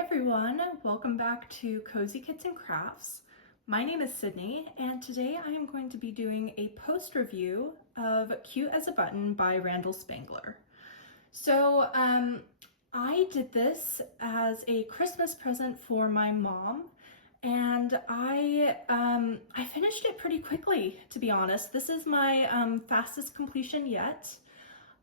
everyone, welcome back to Cozy Kits and Crafts. My name is Sydney and today I am going to be doing a post review of Cute as a Button by Randal Spangler. So I did this as a Christmas present for my mom and I finished it pretty quickly, to be honest. This is my fastest completion yet.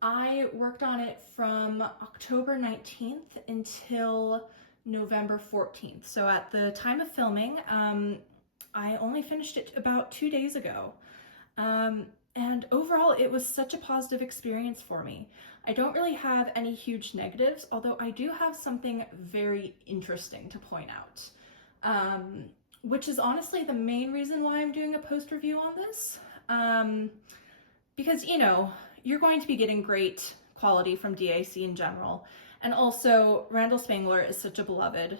I worked on it from October 19th until November 14th. So at the time of filming, I only finished it about 2 days ago. And overall, it was such a positive experience for me. I don't really have any huge negatives, although I do have something very interesting to point out, which is honestly the main reason why I'm doing a post review on this. Because, you know, you're going to be getting great quality from DAC in general. And also, Randal Spangler is such a beloved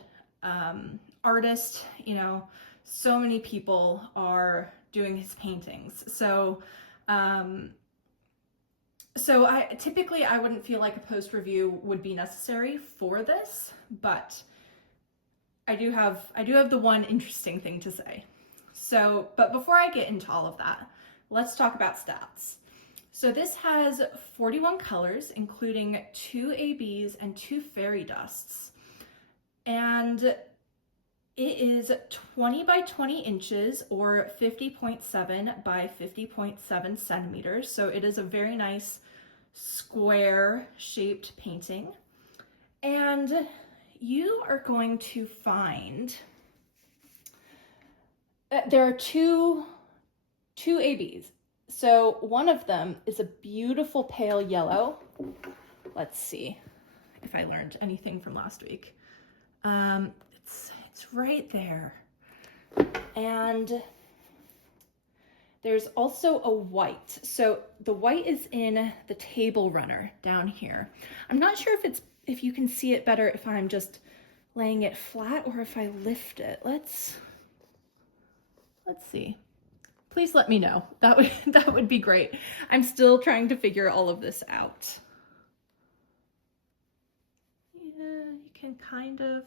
artist. You know, so many people are doing his paintings. So I typically wouldn't feel like a post review would be necessary for this, but I do have the one interesting thing to say. So, but before I get into all of that, let's talk about stats. So this has 41 colors, including 2 ABs and 2 fairy dusts. And it is 20 by 20 inches or 50.7 by 50.7 centimeters. So it is a very nice square shaped painting. And you are going to find there are two ABs. So one of them is a beautiful pale yellow. Let's see if I learned anything from last week. It's right there. And there's also a white. So the white is in the table runner down here. I'm not sure if you can see it better if I'm just laying it flat or if I lift it. Let's see. Please let me know. That would be great. I'm still trying to figure all of this out. Yeah, you can kind of,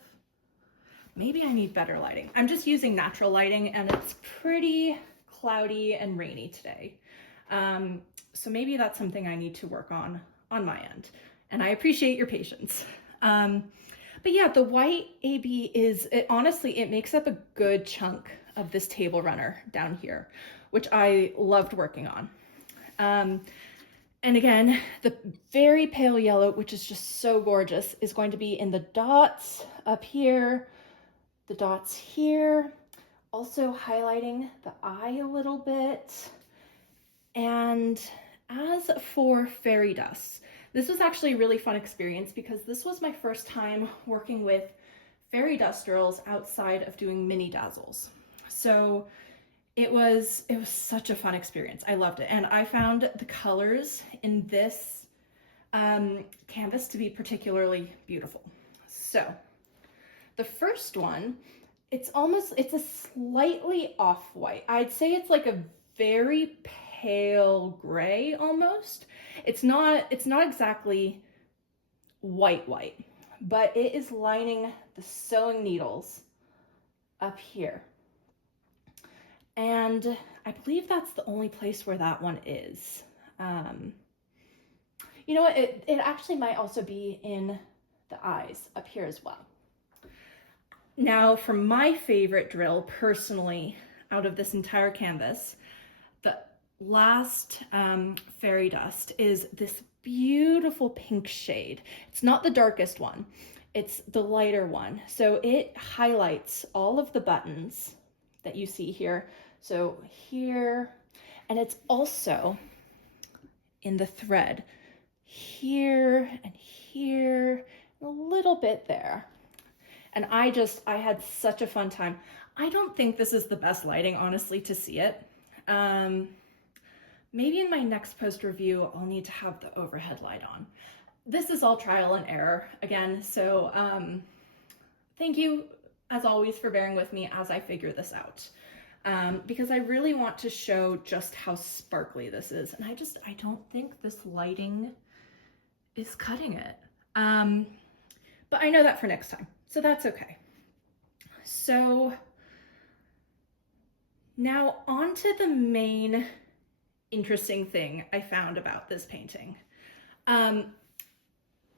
maybe I need better lighting. I'm just using natural lighting and it's pretty cloudy and rainy today. So maybe that's something I need to work on my end. And I appreciate your patience. But yeah, the white AB honestly, it makes up a good chunk of this table runner down here, which I loved working on. And again, the very pale yellow, which is just so gorgeous, is going to be in the dots up here, the dots here, also highlighting the eye a little bit. And as for fairy dust, this was actually a really fun experience because this was my first time working with fairy dust drills outside of doing mini dazzles. So it was such a fun experience. I loved it. And I found the colors in this canvas to be particularly beautiful. So the first one, it's a slightly off-white. I'd say it's like a very pale gray almost. It's not exactly white, but it is lining the sewing needles up here. And I believe that's the only place where that one is. You know what, it actually might also be in the eyes up here as well. Now for my favorite drill personally out of this entire canvas, the last fairy dust is this beautiful pink shade. It's not the darkest one, it's the lighter one. So it highlights all of the buttons that you see here. So here, and it's also in the thread here and here, a little bit there. And I had such a fun time. I don't think this is the best lighting, honestly, to see it. Maybe in my next post review, I'll need to have the overhead light on. This is all trial and error again. So thank you as always for bearing with me as I figure this out. Because I really want to show just how sparkly this is. And I don't think this lighting is cutting it. But I know that for next time. So that's okay. So now on to the main interesting thing I found about this painting.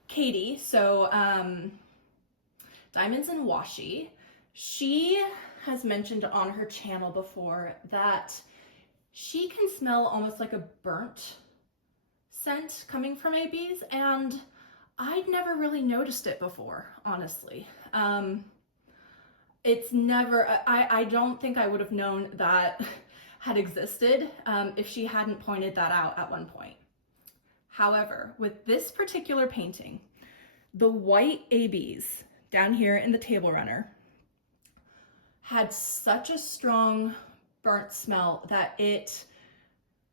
Katie, so Diamonds and Washi, she has mentioned on her channel before that she can smell almost like a burnt scent coming from ABs, and I'd never really noticed it before, honestly. It's never, I don't think I would have known that had existed if she hadn't pointed that out at one point. However, with this particular painting, the white ABs down here in the table runner had such a strong burnt smell that it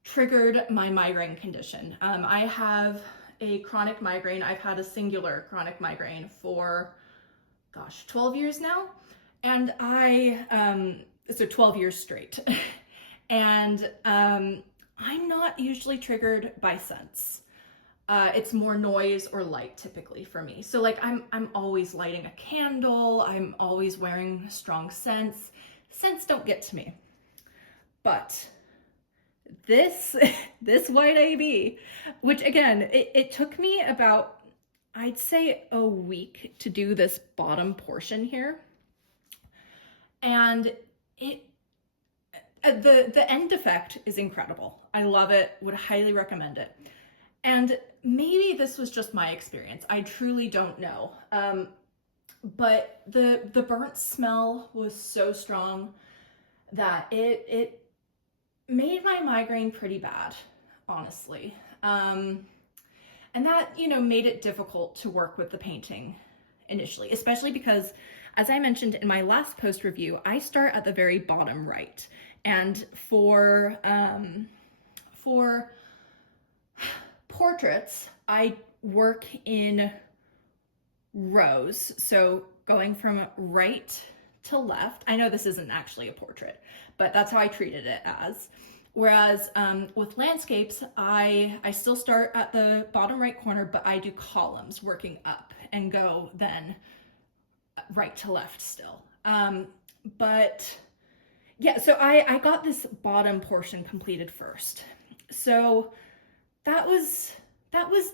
triggered my migraine condition. I have a chronic migraine. I've had a singular chronic migraine for, 12 years now. And so 12 years straight. And I'm not usually triggered by scents. It's more noise or light typically for me. So like I'm always lighting a candle. I'm always wearing strong scents. Scents don't get to me. But this white AB, which again, it took me about, I'd say a week to do this bottom portion here. And the end effect is incredible. I love it, would highly recommend it. And maybe this was just my experience. I truly don't know. But the burnt smell was so strong that it made my migraine pretty bad, honestly. And that, made it difficult to work with the painting initially, especially because, as I mentioned in my last post review, I start at the very bottom right. And for portraits, I work in rows. So going from right to left. I know this isn't actually a portrait, but that's how I treated it as. Whereas with landscapes, I still start at the bottom right corner, but I do columns working up and go then right to left still. But yeah, so I got this bottom portion completed first. So that was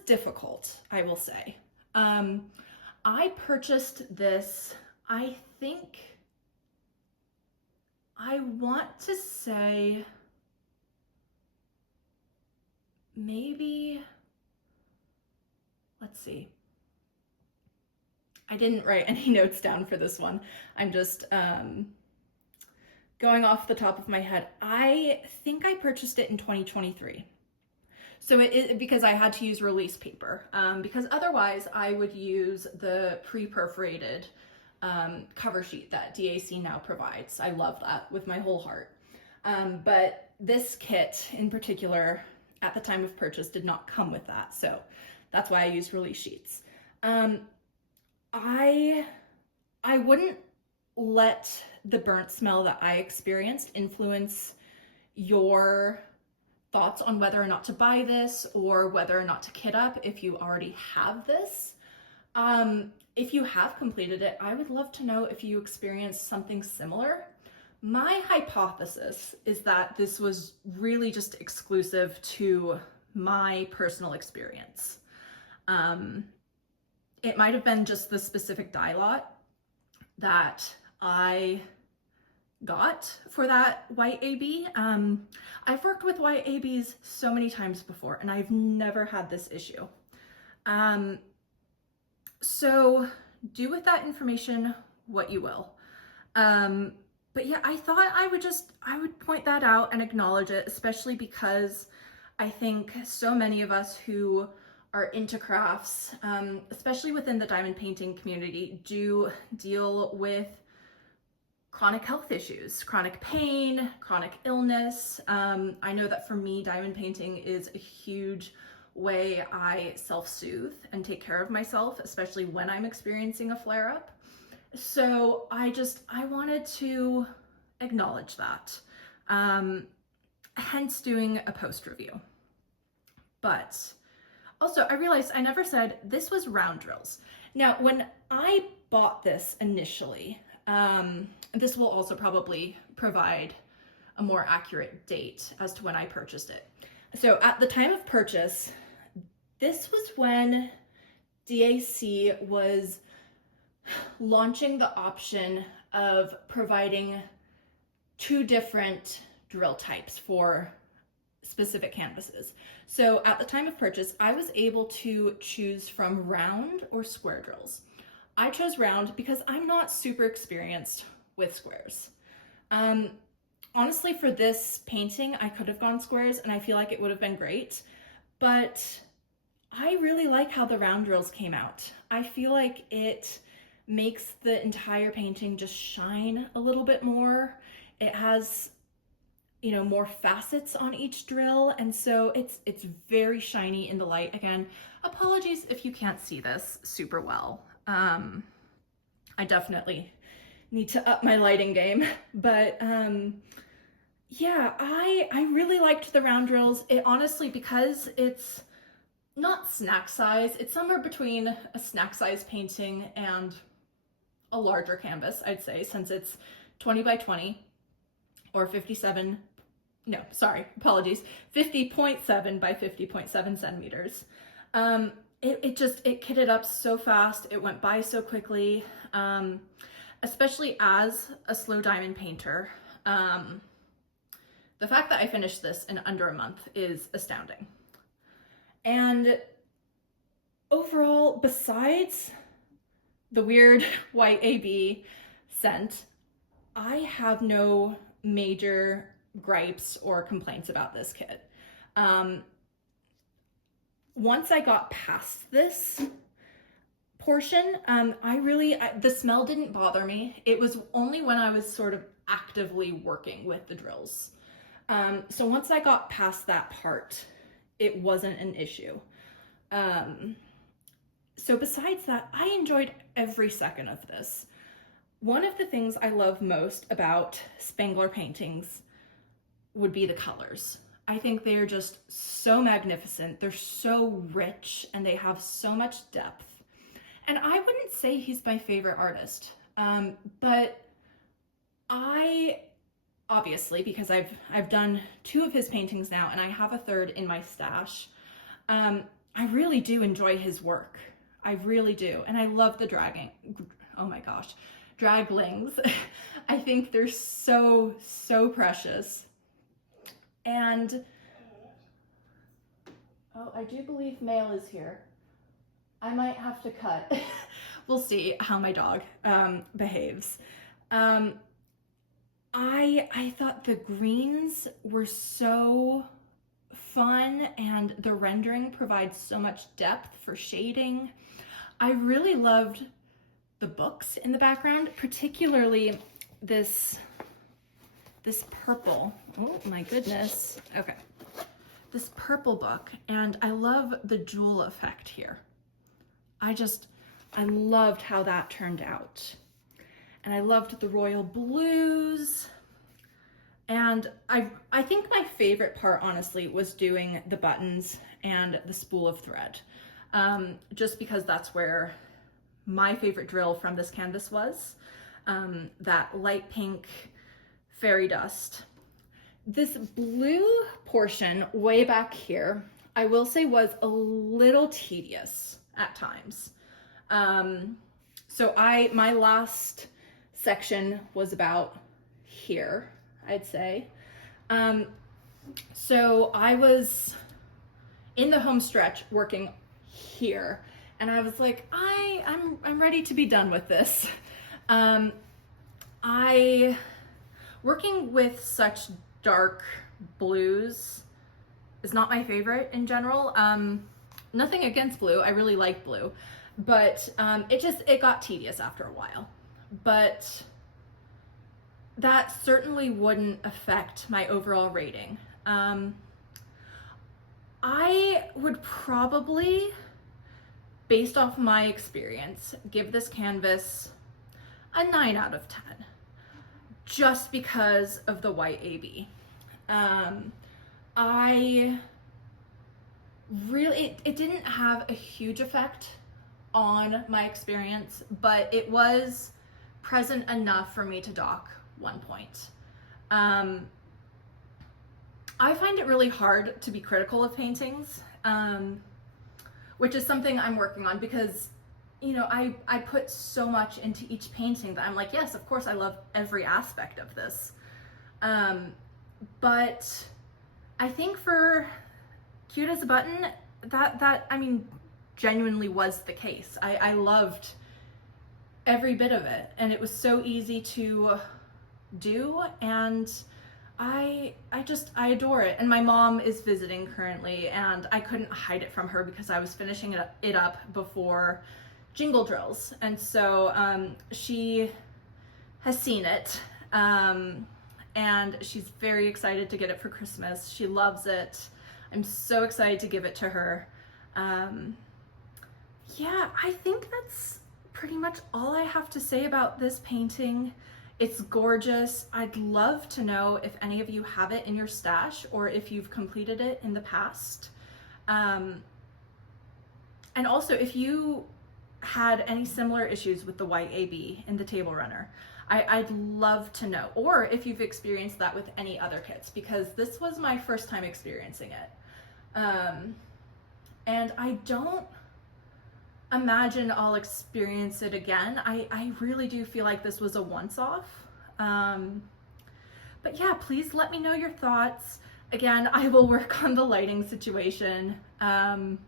difficult, I will say. I purchased this, I think, I want to say maybe, let's see. I didn't write any notes down for this one. I'm just going off the top of my head. I think I purchased it in 2023. So because I had to use release paper, because otherwise I would use the pre-perforated cover sheet that DAC now provides. I love that with my whole heart. But this kit in particular, at the time of purchase, did not come with that. So that's why I use release sheets. I wouldn't let the burnt smell that I experienced influence your thoughts on whether or not to buy this or whether or not to kit up if you already have this. If you have completed it, I would love to know if you experienced something similar. My hypothesis is that this was really just exclusive to my personal experience. It might have been just the specific dye lot that I got for that white AB. I've worked with white ABs so many times before and I've never had this issue. So do with that information what you will. But yeah, I thought I would point that out and acknowledge it, especially because I think so many of us who are into crafts, especially within the diamond painting community, do deal with chronic health issues, chronic pain, chronic illness. I know that for me, diamond painting is a huge way I self-soothe and take care of myself, especially when I'm experiencing a flare-up. So I wanted to acknowledge that, hence doing a post review. But also I realized I never said this was round drills. Now, when I bought this initially. This will also probably provide a more accurate date as to when I purchased it. So at the time of purchase, this was when DAC was launching the option of providing 2 different drill types for specific canvases. So at the time of purchase, I was able to choose from round or square drills. I chose round because I'm not super experienced with squares. Honestly, for this painting, I could have gone squares and I feel like it would have been great, but I really like how the round drills came out. I feel like it makes the entire painting just shine a little bit more. It has, you know, more facets on each drill, and so it's very shiny in the light. Again, apologies if you can't see this super well. I definitely need to up my lighting game, but yeah, I really liked the round drills. It honestly, because it's not snack size, it's somewhere between a snack size painting and a larger canvas, I'd say, since it's 20 by 20 or 50.7 by 50.7 centimeters. It kitted up so fast, it went by so quickly, especially as a slow diamond painter. The fact that I finished this in under a month is astounding. And overall, besides the weird white AB scent, I have no major gripes or complaints about this kit. Once I got past this portion, the smell didn't bother me. It was only when I was sort of actively working with the drills. So once I got past that part, it wasn't an issue. So besides that, I enjoyed every second of this. One of the things I love most about Spangler paintings would be the colors. I think they're just so magnificent. They're so rich and they have so much depth. And I wouldn't say he's my favorite artist, but I obviously, because I've done 2 of his paintings now and I have a 3rd in my stash, I really do enjoy his work. I really do. And I love the draglings. I think they're so, so precious. And, oh, I do believe mail is here. I might have to cut. We'll see how my dog behaves. I thought the greens were so fun and the rendering provides so much depth for shading. I really loved the books in the background, particularly this purple. Oh my goodness. Okay. This purple book, and I love the jewel effect here. I loved how that turned out. And I loved the royal blues. And I think my favorite part, honestly, was doing the buttons and the spool of thread. Just because that's where my favorite drill from this canvas was. That light pink fairy dust. This blue portion way back here, I will say, was a little tedious at times. So my last section was about here, I'd say. So I was in the home stretch working here, and I was like, I'm ready to be done with this. Working with such dark blues is not my favorite in general. Nothing against blue, I really like blue, but it got tedious after a while. But that certainly wouldn't affect my overall rating. I would probably, based off my experience, give this canvas a 9 out of 10, just because of the white AB. It didn't have a huge effect on my experience, but it was present enough for me to dock 1 point. I find it really hard to be critical of paintings, which is something I'm working on because, you know, I put so much into each painting that I'm like, yes, of course I love every aspect of this. But I think for Cute as a Button, that I mean, genuinely was the case. I loved every bit of it, and it was so easy to do, and I adore it. And my mom is visiting currently, and I couldn't hide it from her because I was finishing it up before Jingle Drills, and so she has seen it, and she's very excited to get it for Christmas. She loves it. I'm so excited to give it to her. Yeah, I think that's pretty much all I have to say about this painting. It's gorgeous. I'd love to know if any of you have it in your stash or if you've completed it in the past. And also, if you had any similar issues with the white AB in the table runner, I'd love to know, or if you've experienced that with any other kits, because this was my first time experiencing it. And I don't imagine I'll experience it again. I really do feel like this was a once-off. But yeah, please let me know your thoughts. Again, I will work on the lighting situation, and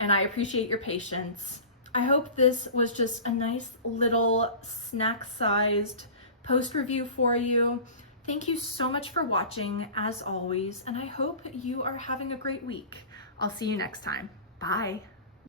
I appreciate your patience. I hope this was just a nice little snack-sized post review for you. Thank you so much for watching, as always, and I hope you are having a great week. I'll see you next time. Bye.